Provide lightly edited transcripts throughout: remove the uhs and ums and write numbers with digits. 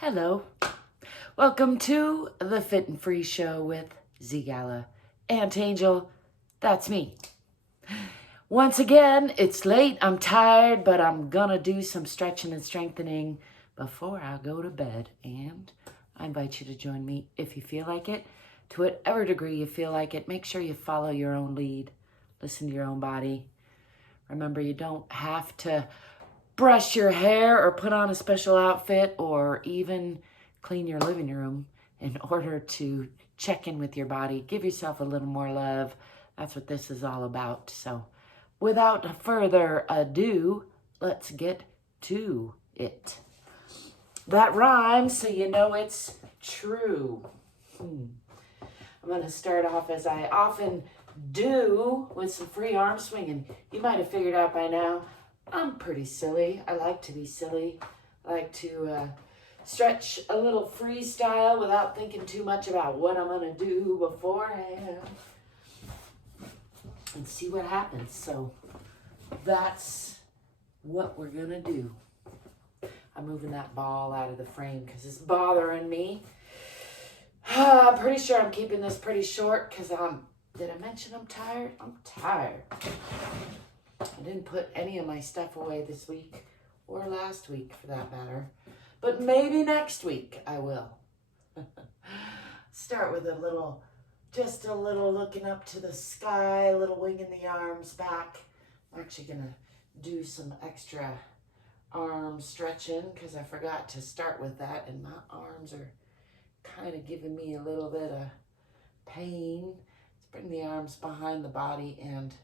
Hello. Welcome to the Fit and Free Show with ZGALA. Aunt Angel, that's me. Once again, it's late, I'm tired, but I'm gonna do some stretching and strengthening before I go to bed. And I invite you to join me if you feel like it. To whatever degree you feel like it, make sure you follow your own lead. Listen to your own body. Remember, you don't have to brush your hair or put on a special outfit or even clean your living room in order to check in with your body. Give yourself a little more love. That's what this is all about. So without further ado, let's get to it. That rhymes, so you know it's true. I'm going to start off as I often do with some free arm swinging. You might have figured out by now, I'm pretty silly. I like to be silly. I like to stretch a little freestyle without thinking too much about what I'm going to do beforehand and see what happens. So that's what we're going to do. I'm moving that ball out of the frame because it's bothering me. I'm pretty sure I'm keeping this pretty short because did I mention I'm tired? I'm tired. I didn't put any of my stuff away this week or last week for that matter, but maybe next week I will. Start with just a little looking up to the sky, a little winging the arms back. I'm actually gonna do some extra arm stretching because I forgot to start with that and my arms are kind of giving me a little bit of pain. Let's bring the arms behind the body and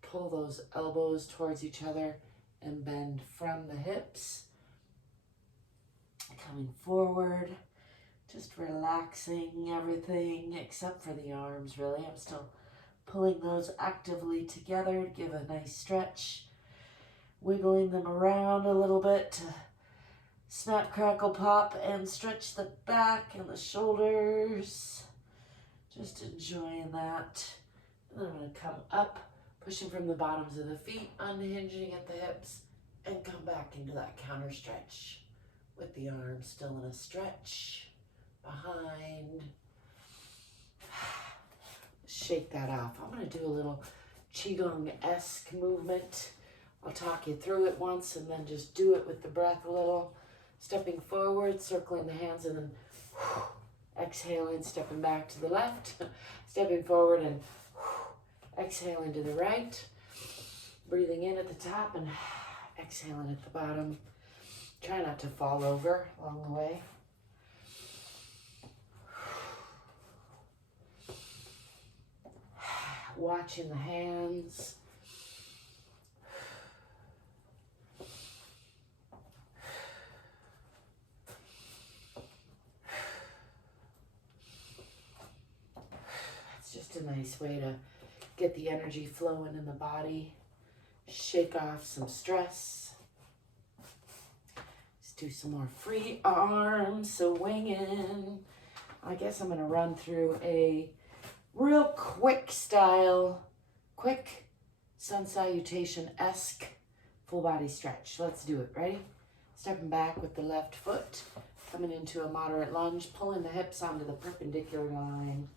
pull those elbows towards each other and bend from the hips. Coming forward, just relaxing everything except for the arms, really. I'm still pulling those actively together to give a nice stretch. Wiggling them around a little bit to snap, crackle, pop, and stretch the back and the shoulders. Just enjoying that. And then I'm going to come up, pushing from the bottoms of the feet, unhinging at the hips, and come back into that counter stretch with the arms still in a stretch behind. Shake that off. I'm going to do a little Qigong-esque movement. I'll talk you through it once and then just do it with the breath a little. Stepping forward, circling the hands, and then exhaling, stepping back to the left, stepping forward and exhaling to the right, breathing in at the top and exhaling at the bottom. Try not to fall over along the way. Watching the hands. It's just a nice way to get the energy flowing in the body, shake off some stress. Let's do some more free arms, so winging. I guess I'm gonna run through a real quick sun salutation-esque full body stretch. Let's do it, ready? Stepping back with the left foot, coming into a moderate lunge, pulling the hips onto the perpendicular line,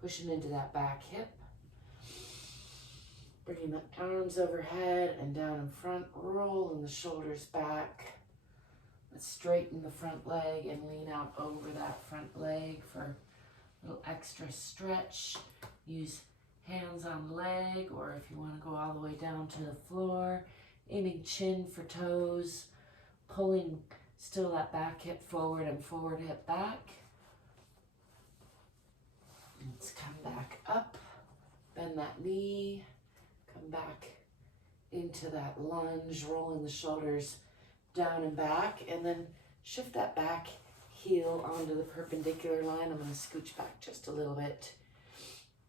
pushing into that back hip. Bringing the arms overhead and down in front, rolling the shoulders back. Let's straighten the front leg and lean out over that front leg for a little extra stretch. Use hands on leg, or if you want to go all the way down to the floor, aiming chin for toes, pulling still that back hip forward and forward hip back. Let's come back up, bend that knee. Come back into that lunge, rolling the shoulders down and back, and then shift that back heel onto the perpendicular line. I'm going to scooch back just a little bit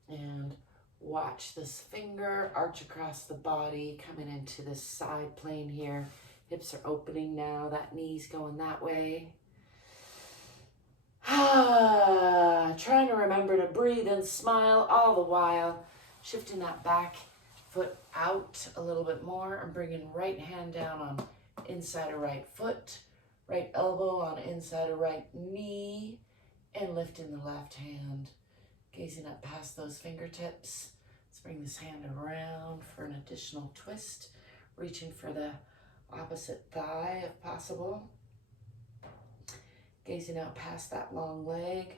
and watch this finger arch across the body, coming into this side plane here. Hips are opening now. That knee's going that way. Trying to remember to breathe and smile all the while. Shifting that back foot out a little bit more. I'm bringing right hand down on inside of right foot. Right elbow on inside of right knee, and lifting the left hand, gazing up past those fingertips. Let's bring this hand around for an additional twist, reaching for the opposite thigh if possible. Gazing out past that long leg,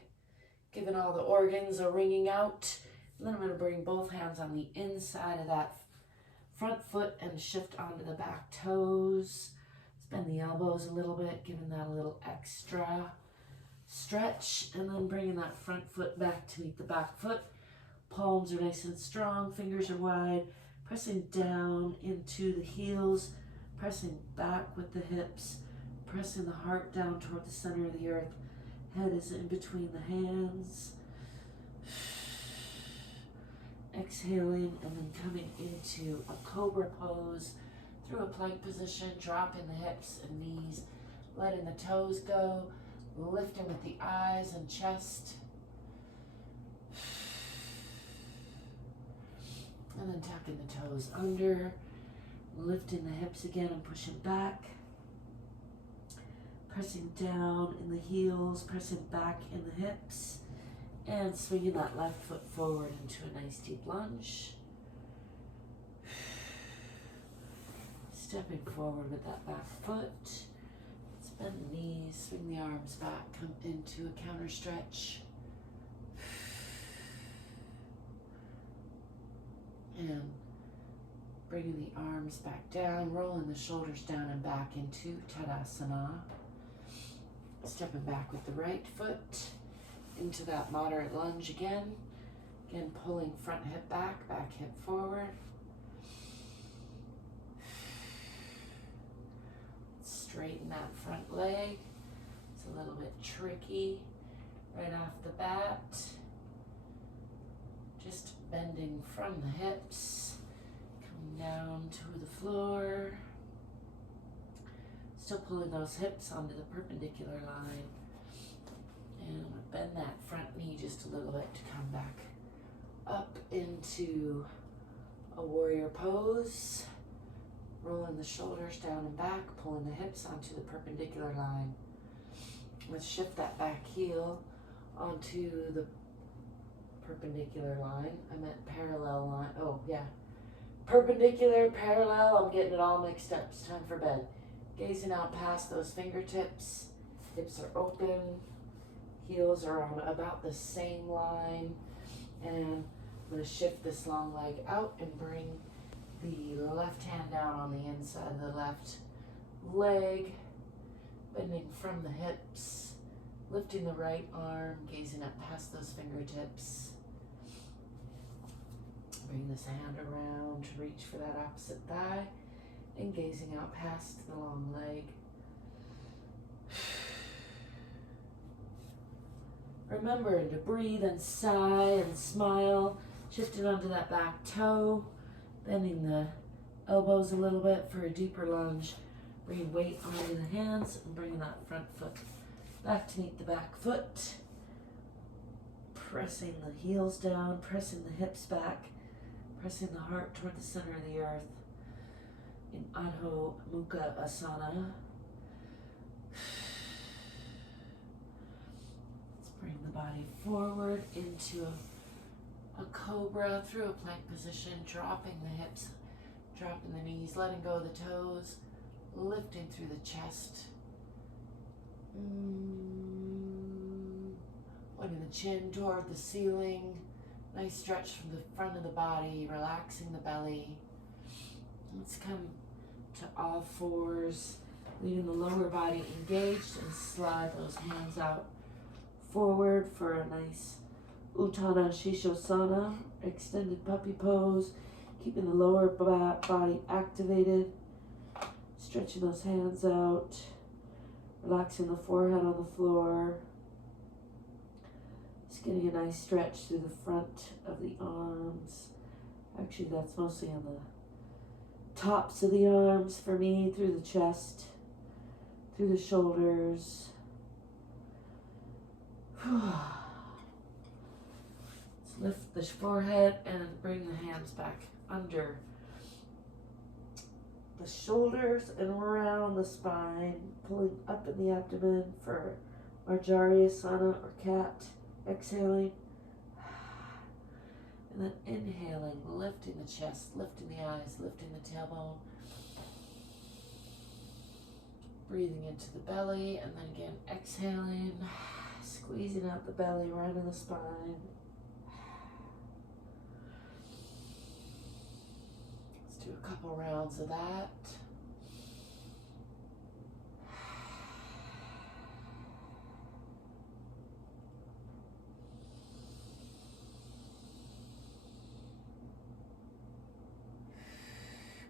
giving all the organs a wringing out. And then I'm going to bring both hands on the inside of that front foot and shift onto the back toes. Bend the elbows a little bit, giving that a little extra stretch, and then bringing that front foot back to meet the back foot. Palms are nice and strong, fingers are wide, pressing down into the heels, pressing back with the hips, pressing the heart down toward the center of the earth. Head is in between the hands. Exhaling and then coming into a cobra pose through a plank position, dropping the hips and knees, letting the toes go, lifting with the eyes and chest. And then tucking the toes under, lifting the hips again and pushing back. Pressing down in the heels, pressing back in the hips, and swinging that left foot forward into a nice deep lunge. Stepping forward with that back foot. Let's bend the knees, swing the arms back, come into a counter stretch. And bringing the arms back down, rolling the shoulders down and back into Tadasana. Stepping back with the right foot into that moderate lunge again. Again, pulling front hip back, back hip forward. Straighten that front leg. It's a little bit tricky right off the bat. Just bending from the hips, coming down to the floor. Still pulling those hips onto the perpendicular line. And I'm gonna bend that front knee just a little bit to come back up into a warrior pose. Rolling the shoulders down and back, pulling the hips onto the perpendicular line. Let's shift that back heel onto the perpendicular line. I meant parallel line. Oh, yeah. Perpendicular, parallel. I'm getting it all mixed up. It's time for bed. Gazing out past those fingertips. Hips are open. Heels are on about the same line. And I'm going to shift this long leg out and bring the left hand down on the inside of the left leg, bending from the hips, lifting the right arm, gazing up past those fingertips. Bring this hand around to reach for that opposite thigh, and gazing out past the long leg. Remember to breathe and sigh and smile, shifting onto that back toe. Bending the elbows a little bit for a deeper lunge. Bringing weight onto the hands and bringing that front foot back to meet the back foot. Pressing the heels down, pressing the hips back, pressing the heart toward the center of the earth in Adho Mukha Asana. Let's bring the body forward into a cobra through a plank position, dropping the hips, dropping the knees, letting go of the toes, lifting through the chest. Pointing the chin toward the ceiling. Nice stretch from the front of the body, relaxing the belly. Let's come to all fours, leaving the lower body engaged, and slide those hands out forward for a nice Uttana Shishosana, extended puppy pose, keeping the lower body activated, stretching those hands out, relaxing the forehead on the floor, just getting a nice stretch through the front of the arms. Actually, that's mostly on the tops of the arms for me, through the chest, through the shoulders. Lift the forehead and bring the hands back under the shoulders and around the spine, pulling up in the abdomen for Marjariasana or cat. Exhaling. And then inhaling, lifting the chest, lifting the eyes, lifting the tailbone. Breathing into the belly, and then again exhaling, squeezing out the belly, rounding the spine. Let's do a couple rounds of that.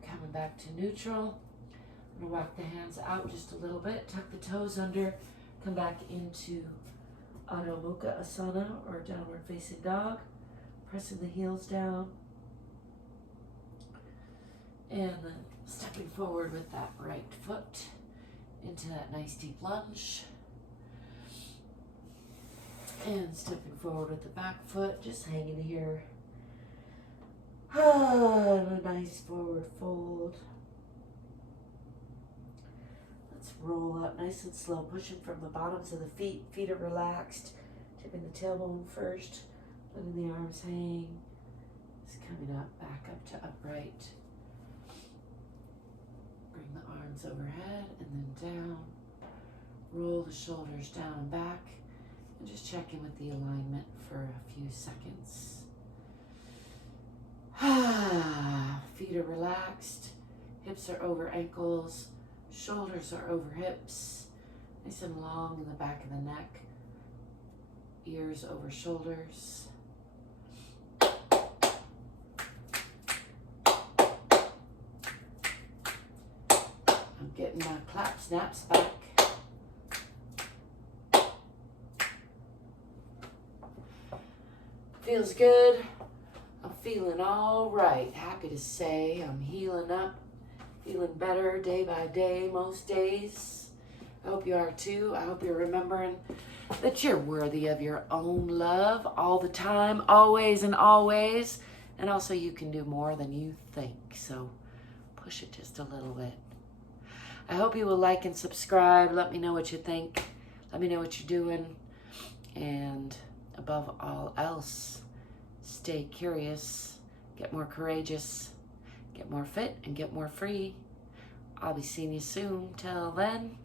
Coming back to neutral. I'm going to walk the hands out just a little bit, tuck the toes under, come back into Adho Mukha Asana or downward facing dog, pressing the heels down, and then stepping forward with that right foot into that nice deep lunge, and stepping forward with the back foot, just hanging here, and a nice forward fold. Roll up nice and slow, pushing from the bottoms of the feet. Feet are relaxed. Tipping the tailbone first, letting the arms hang. Just coming up, back up to upright. Bring the arms overhead and then down. Roll the shoulders down and back. And just check in with the alignment for a few seconds. Feet are relaxed. Hips are over ankles. Shoulders are over hips, nice and long in the back of the neck, ears over shoulders. I'm getting my clap snaps back. Feels good. I'm feeling all right. Happy to say I'm healing up. Feeling better day by day, most days. I hope you are too. I hope you're remembering that you're worthy of your own love all the time, always and always. And also you can do more than you think. So push it just a little bit. I hope you will like and subscribe. Let me know what you think. Let me know what you're doing. And above all else, stay curious, get more courageous, get more fit, and get more free. I'll be seeing you soon. Till then,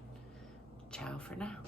ciao for now.